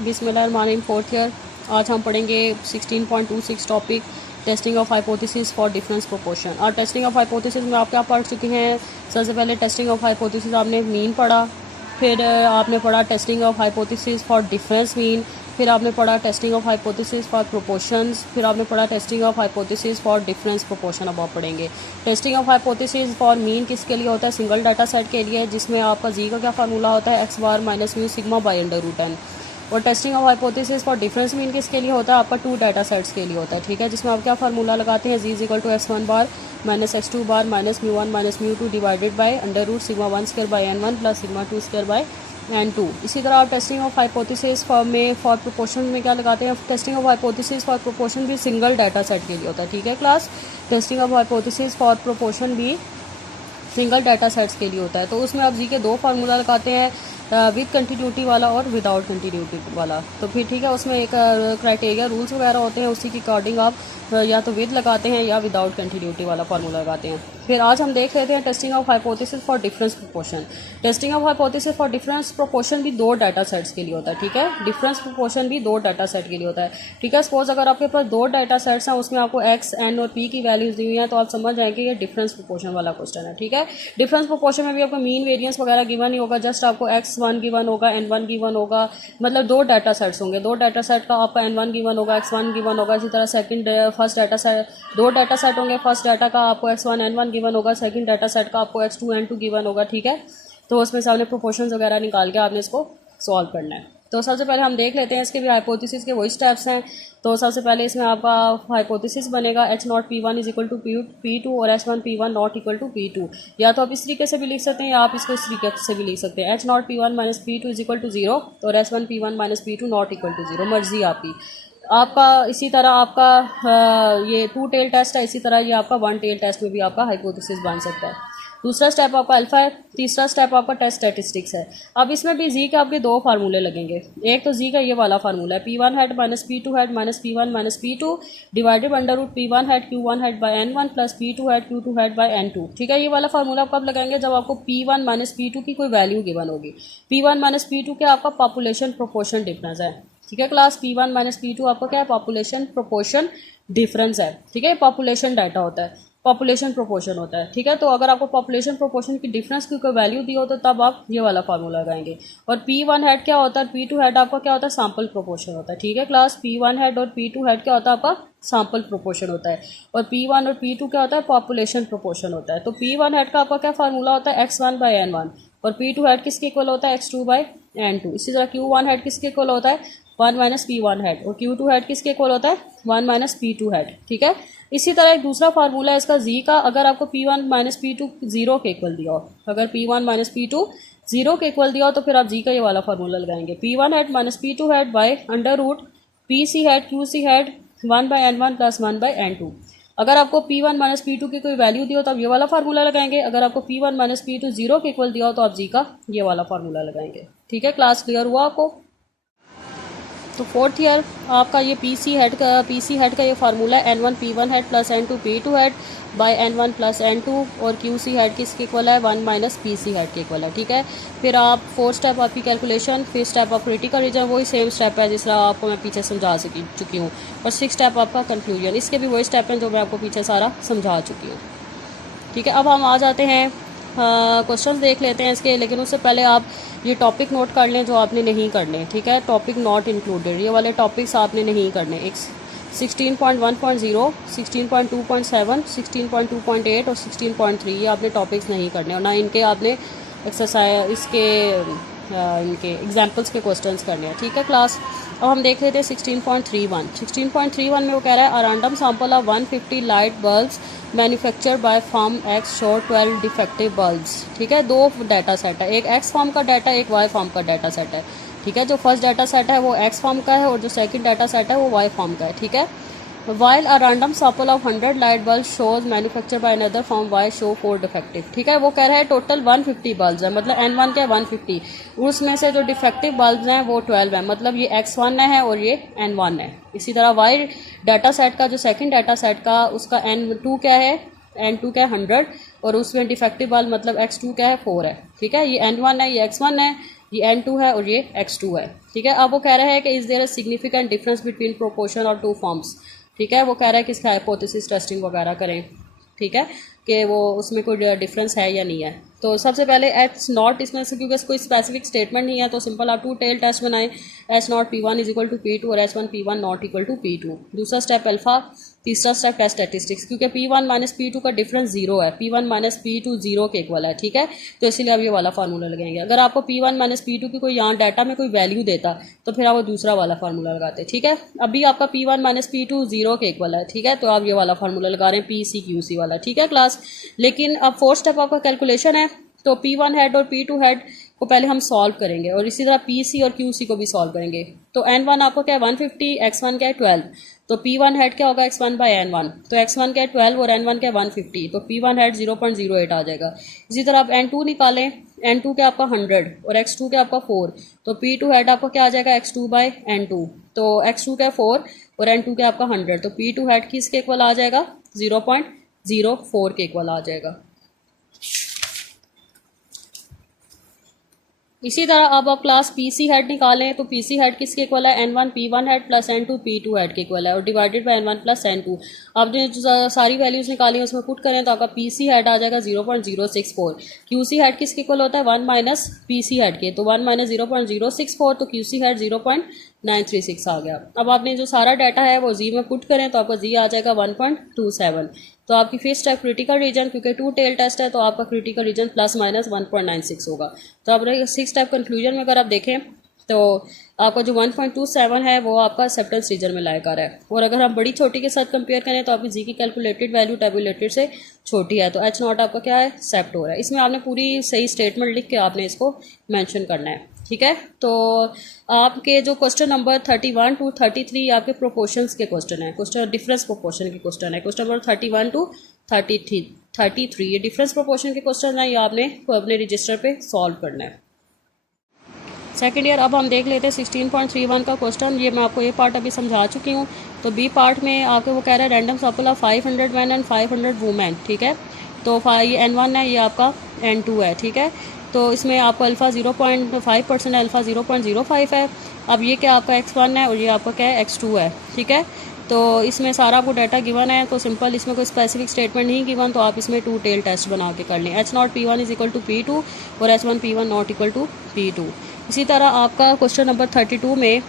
बिस्मिल्लाहिर्रहमानिर्रहीम। Fourth year. आज हम पढ़ेंगे 16.26 topic testing of hypothesis for difference proportion. और टेस्टिंग ऑफ हाइपोथेसिस में आप क्या पढ़ चुके हैं? सबसे पहले टेस्टिंग ऑफ हाइपोथेसिस आपने मीन पढ़ा, फिर आपने पढ़ा testing of hypothesis for difference mean, फिर आपने पढ़ा testing of hypothesis for proportions, फिर आपने पढ़ा testing of hypothesis for difference proportion. अब आप पढ़ेंगे testing of hypothesis for mean किसके लिए होता है? सिंगल डाटा सेट के लिए, जिसमें आपका जी का क्या फार्मूला होता है? X bar minus mu sigma by under root N. और testing of hypothesis for difference mean किसके लिए होता है? आपका टू डाटा सेट्स के लिए होता है, ठीक है, जिसमें आप क्या फार्मूला लगाते हैं? Z is equal to X one bar minus X two bar minus mu one minus mu two divided by under root sigma one square by N one plus sigma two square by N two. इसी तरह आप testing of hypothesis for proportion में क्या लगाते हैं? Testing of hypothesis for proportion भी single data set के लिए होता है, ठीक है class. Testing of hypothesis for proportion भी सिंगल डाटा सेट्स के लिए होता है। तो उसमें आप जी के दो फार्मूला लगाते हैं, विद कंटिन्यूटी वाला और विदाउट कंटिन्यूटी वाला। तो फिर ठीक है, उसमें एक क्राइटेरिया रूल्स वगैरह होते हैं, उसी के अकॉर्डिंग आप या तो विद लगाते हैं या विदाउट कंटिन्यूटी वाला फार्मूला लगाते हैं। फिर आज हम देख लेते हैं testing of hypothesis for difference proportion. Testing of hypothesis for difference proportion भी दो डाटा सेट्स के लिए होता है, ठीक है। डिफरेंस प्रोपोर्शन भी दो डाटा सेट के लिए होता है, ठीक है। सपोज अगर आपके पास दो डाटा सेट्स हैं, उसमें आपको एक्स एन और पी की वैल्यूज दी हुई हैं, तो आप समझ जाएंगे ये डिफरेंस प्रोपोर्शन वाला क्वेश्चन है, ठीक है। डिफरेंस प्रोपोर्शन में भी आपको मीन वेरिएंस वगैरह गिवन नहीं होगा, जस्ट आपको एक्स वन गिवन होगा, एन वन गिवन होगा, मतलब दो डाटा सेट्स होंगे, दो डाटा सेट का आपका एन वन गिवन होगा, एक्स वन गिवन होगा। इसी तरह फर्स्ट डाटा सेट, दो डाटा सेट होंगे, फर्स्ट डाटा का आपको x one n one given होगा, सेकंड डाटा सेट का आपको x two n two given होगा, ठीक है। तो उसमें से आपने प्रोपोर्शंस वगैरह निकाल के आपने इसको सॉल्व करना है। तो सबसे पहले हम देख लेते हैं इसके भी हाइपोथेसिस के वही स्टेप्स हैं। तो सबसे पहले इसमें आपका हाइपोथेसिस बनेगा H naught P one is equal to P two और H one P one not equal to P two. या तो आप इस तरीके से भी लिख सकते हैं या आप इसको इस तरीके से भी लिख सकते हैं, H naught P one minus P two is equal to zero और H one P one minus P two not equal to zero, मर्जी आपकी। आपका इसी तरह आपका ये टू टेल टेस्ट है, इसी तरह ये आपका वन टेल टेस्ट में भी आपका हाइपोथेसिस बन सकता है। दूसरा स्टेप आपका अल्फा है, तीसरा स्टेप आपका टेस्ट स्टैटिस्टिक्स है। अब इसमें भी जी के आपके दो फार्मूले लगेंगे। एक तो जी का ये वाला फार्मूला है, p one head minus P two hat minus P one minus P two divided under root p one hat q one hat by N one plus p two hat q two head by N two, ठीक है। ये वाला formula आप कब लगाएंगे? जब आपको P one minus P two की कोई वैल्यू गिवन होगी। P one minus P two क्या? आपका पॉपुलेशन प्रोपोर्शन डिफरेंस है, ठीक है class. P one minus P two आपका क्या है? पॉपुलेशन प्रोपोर्शन डिफरेंस है, ठीक है। पॉपुलेशन डाटा होता है, पॉपुलेशन प्रोपोर्शन होता है, ठीक है। तो अगर आपको पॉपुलेशन प्रोपोर्शन की डिफरेंस की कोई वैल्यू दी हो तो तब आप ये वाला फार्मूला लगाएंगे। और पी वन हेड क्या होता है? पी टू हेड आपका क्या होता है? सैम्पल प्रोपोर्शन होता है, ठीक है क्लास। पी वन हेड और पी टू हेड क्या होता है? आपका सैम्पल प्रोपोर्शन होता है। और पी वन और पी टू क्या होता है? पॉपुलेशन प्रोपोर्शन होता है। तो पी वन हेड का आपका क्या फार्मूला होता है? X one by N one और पी टू हेड किसके इक्वल होता है? X two by N two. इसी तरह क्यू वन हेड किसके इक्वल होता है? One minus P one head और क्यू टू हेड किसके इक्वल होता है? One minus P two head, ठीक है। इसी तरह एक दूसरा फार्मूला है इसका जी का, अगर आपको P one minus P two zero के इक्वल दिया हो, अगर P one minus P two zero के इक्वल दिया हो तो फिर आप जी का ये वाला फार्मूला लगाएंगे, P one head minus P two head by under root P C head Q C head one by N one plus one by N two. अगर आपको P one minus P two की कोई value दी हो तो आप ये वाला formula लगाएंगे। अगर आपको P one minus P two zero के इक्वल दिया हो तो आप जी का ये वाला फार्मूला लगाएंगे, ठीक है। क्लास क्लियर हुआ आपको? तो फोर्थ ईयर आपका ये पी सी हेड का ये फार्मूला है, N one P one head plus N two P two head by N one plus N two और क्यू सी हेड किसके इक्वल है? One minus P C head के equal है, ठीक है। फिर आप फोर्थ स्टेप आपकी कैलकुलेशन, फिर स्टेप ऑफ क्रिटिकल रीजन वही सेम स्टेप है जिस तरह आपको मैं पीछे समझा चुकी हूँ। और सिक्स स्टेप आपका कंक्लूजन, इसके भी वही स्टेप हैं जो मैं आपको पीछे सारा समझा चुकी हूँ, ठीक है। अब हम आ जाते हैं क्वेश्चंस देख लेते हैं इसके, लेकिन उससे पहले आप ये टॉपिक नोट कर लें जो आपने नहीं करने, ठीक है। टॉपिक नॉट इंक्लूडेड, ये वाले टॉपिक्स आपने नहीं करने। एक 16.1.0, 16.2.7, 16.2.8 और 16.3 ये आपने टॉपिक्स नहीं करने और ना इनके आपने एक्सरसाइज इनके एग्जाम्पल्स के क्वेश्चंस करने हैं, ठीक है क्लास। अब हम देख लेते हैं 16.31। 16.31 में वो कह रहा है a random sample of 150 light bulbs manufacture by firm x show 12 defective bulbs, ठीक है। दो डाटा सेट है, एक एक्स फर्म का डाटा, एक वाई फर्म का डाटा सेट है, ठीक है। जो फर्स्ट डाटा सेट है वो एक्स फर्म का है और जो सेकंड डाटा सेट है वो वाई फर्म का है, ठीक है। While a random sample of 100 light bulbs shows manufactured by another firm Y show 4 defective, ठीक है। वो कह रहा है टोटल 150 बल्ब्स है, मतलब N1 क्या है 150, उसमें से जो डिफेक्टिव बल्ब्स हैं वो 12 है, मतलब ये X1 है और ये N1 है। इसी तरह Y डाटा सेट का जो सेकंड डाटा सेट का उसका N2 क्या है? N2 क्या है 100 और उसमें डिफेक्टिव बल्ब मतलब X2 क्या है 4 है, ठीक है। ये N1 है, ये X1 है, ये N2 है और ये X2 है, ठीक है। अब वो कह रहा है कि is there a significant difference between proportion और टू फॉर्म्स, ठीक है। वो कह रहा है कि इसका हाइपोथेसिस टेस्टिंग वगैरह करें, ठीक है, कि वो उसमें कोई डिफरेंस है या नहीं है। तो सबसे पहले एच नॉट, इसमें से क्योंकि कोई स्पेसिफिक स्टेटमेंट नहीं है तो सिंपल आप टू टेल टेस्ट बनाएं, H naught P1 is equal to P2 और H1 P1 not equal to P2। दूसरा स्टेप अल्फा, तीसरा स्टेप टेस्ट स्टैटिस्टिक्स, क्योंकि P1 माइनस P2 का डिफरेंस जीरो है, P1 माइनस P2 जीरो के equal है, ठीक है। तो इसीलिए आप ये वाला फार्मूला लगाएंगे। अगर आपको P1 माइनस P2 की कोई यहाँ डाटा में कोई वैल्यू देता तो फिर आप वो दूसरा वाला फार्मूला लगाते, ठीक है। अभी आपका P1 माइनस P2 जीरो के इक्वल है, ठीक है, तो आप ये वाला फार्मूला लगा रहे हैं PCQC वाला, ठीक है क्लास। लेकिन अब फोर्थ स्टेप आपका कैलकुलेशन है, तो P1 हेड और P2 हेड को पहले हम सॉल्व करेंगे और इसी तरह PC और QC को भी सॉल्व करेंगे। तो N1 आपको क्या है 150, X1 क्या है 12, तो P1 हेड क्या होगा X1 बाई N1, तो X1 क्या है 12 और N1 क्या है 150, तो P1 हेड 0.08 आ जाएगा। इसी तरह आप N2 निकालें, N2 क्या आपका 100 और X2 क्या आपका 4, तो P2 हेड आपका क्या आ जाएगा X2 बाई N2, तो X2 क्या 4 और N2 क्या आपका 100, तो P2 हेड किसके इक्वल आ जाएगा 0.04 के इक्वल आ जाएगा। इसी तरह अब आप क्लास PC हेड निकालें, तो PC हेड किसके इक्वल है N1 P1 head plus N2 P2 head के इक्वल है और divided by N1 plus N2। आपने जो सारी वैल्यूज़ निकाली हैं उसमें पुट करें तो आपका PC हेड आ जाएगा 0.064। QC हेड किसके इक्वल होता है 1 माइनस PC हेड के, तो 1 माइनस 0.064, तो QC हेड 0.936 आ गया। अब आपने जो सारा डाटा है वो जी में पुट करें तो आपका जी आ जाएगा 1.27। तो आपकी फिफ्थ स्टेप क्रिटिकल रीजन, क्योंकि टू टेल टेस्ट है तो आपका क्रिटिकल रीजन प्लस माइनस 1.96 होगा। तो अब सिक्स स्टेप कंक्लूजन में अगर आप देखें तो आपका जो 1.27 है वो आपका एक्सेप्टेंस रीजन में लाया कर है, और अगर हम बड़ी छोटी के साथ कंपेयर करें तो आपकी जी की कैलकुलेटेड वैल्यू टेबुलेटेड से छोटी है, तो H नॉट आपका क्या है एक्सेप्ट हो रहा है। इसमें आपने पूरी सही स्टेटमेंट लिख के आपने इसको मेंशन करना है, ठीक है। तो आपके जो क्वेश्चन नंबर 31 टू 33 आपके प्रोपोर्शंस के क्वेश्चन है, क्वेश्चन डिफरेंस प्रोपोर्शन के क्वेश्चन है। क्वेश्चन नंबर 31 टू 33 ये डिफरेंस प्रोपोर्शन के क्वेश्चन है, ये आपने अपने रजिस्टर पे सॉल्व करना है। सेकेंड ईयर अब हम देख लेते हैं 16.31 का क्वेश्चन। ये मैं आपको ये पार्ट अभी समझा चुकी हूँ। तो बी पार्ट में आपके वो कह रहा है random sample of 500 man and 500 women, ठीक है। तो ये N1 है, ये आपका N2 है, ठीक है। तो इसमें आपको अल्फ़ा 0.5% है, अल्फ़ा 0.05 है। अब ये क्या आपका X1 है और ये आपका क्या है X2 है, ठीक है। तो इसमें सारा आपको डाटा गिवन है, तो सिंपल इसमें कोई स्पेसिफिक स्टेटमेंट नहीं गिवन, तो आप इसमें टू टेल टेस्ट बना के कर लें। H naught P1 is equal to P2 और H1 P1 not equal to P2। इसी तरह आपका क्वेश्चन नंबर 32 में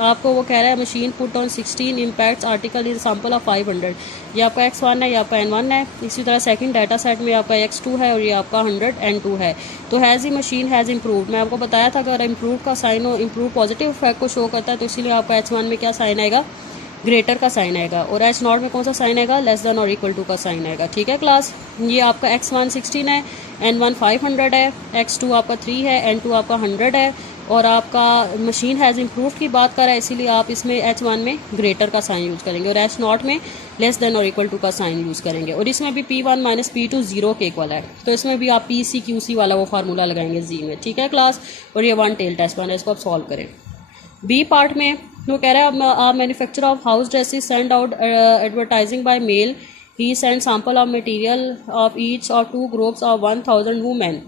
आपको वो कह रहा है machine put on 16 impacts article in sample of 500। ये आपका X1 है, ये आपका N1 है। इसी तरह सेकंड डाटा सेट में आपका X2 है और ये आपका 100 N2 है। तो has he machine has improve, मैं आपको बताया था अगर इम्प्रूव का साइन हो, इम्प्रूव पॉजिटिव इफेक्ट को शो करता है, तो इसीलिए आपका H1 में क्या साइन आएगा ग्रेटर का साइन आएगा, और H नॉट में कौन सा साइन आएगा लेस देन और इक्वल टू का साइन आएगा, ठीक है क्लास। ये आपका X1 16 है, N1 500 है, X2 आपका 3 है, N2 आपका 100 है, और आपका मशीन हैज़ इम्प्रूव की बात कर रहा है, इसीलिए आप इसमें H1 में ग्रेटर का साइन यूज़ करेंगे और H नॉट में लेस देन और इक्वल टू का साइन यूज़ करेंगे। और इसमें भी P1 माइनस P2 जीरो के इक्वल है, तो इसमें भी आप PCQC वाला वो फार्मूला लगाएंगे जी में, ठीक है क्लास। और ये वन टेल टेस्ट बना है, इसको आप सॉल्व करें। बी पार्ट में वो कह रहा है manufacture of house dresses send out advertising by mail, he send sample of material of each और टू ग्रुप्स ऑफ 1000 वुमेन।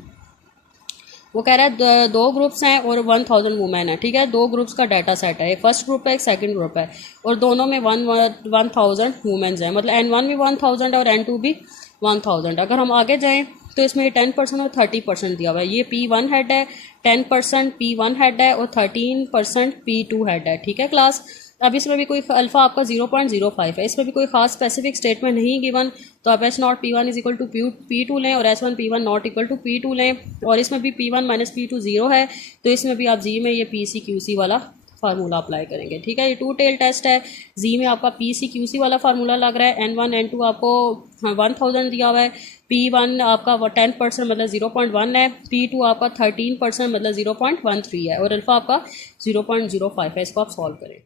वो कह रहा है दो ग्रुप्स हैं और 1000 वुमेन है, ठीक है। दो ग्रुप्स का डाटा सेट है, एक फर्स्ट ग्रुप है एक सेकंड ग्रुप है, और दोनों में 1000 वुमेन्स हैं, मतलब N1 भी 1000 है और N2 भी 1000। अगर हम आगे जाएं तो इसमें 10% और 30% दिया हुआ है। ये P1 हेड है, 10% P1 हेड है और 13% P2 हेड है, ठीक है क्लास। अब इसमें भी कोई अल्फा आपका 0.05 है, इसमें भी कोई खास स्पेसिफिक स्टेटमेंट नहीं गिवन, तो आप H naught P1 is equal to P2 लें और H1 P1 not equal to P2 लें, और इसमें भी P1 माइनस P2 जीरो है, तो इसमें भी आप जी में ये PCQC वाला फार्मूला अप्लाई करेंगे, ठीक है। ये टू टेल टेस्ट है, जी में आपका PCQC वाला फार्मूला लग रहा है। N1 N2 आपको 1000 दिया हुआ है, P1 आपका 10% मतलब 0.1 है, P2 आपका 13% मतलब 0.13 है, और अल्फा आपका 0.05 है। इसको आप सॉल्व करें।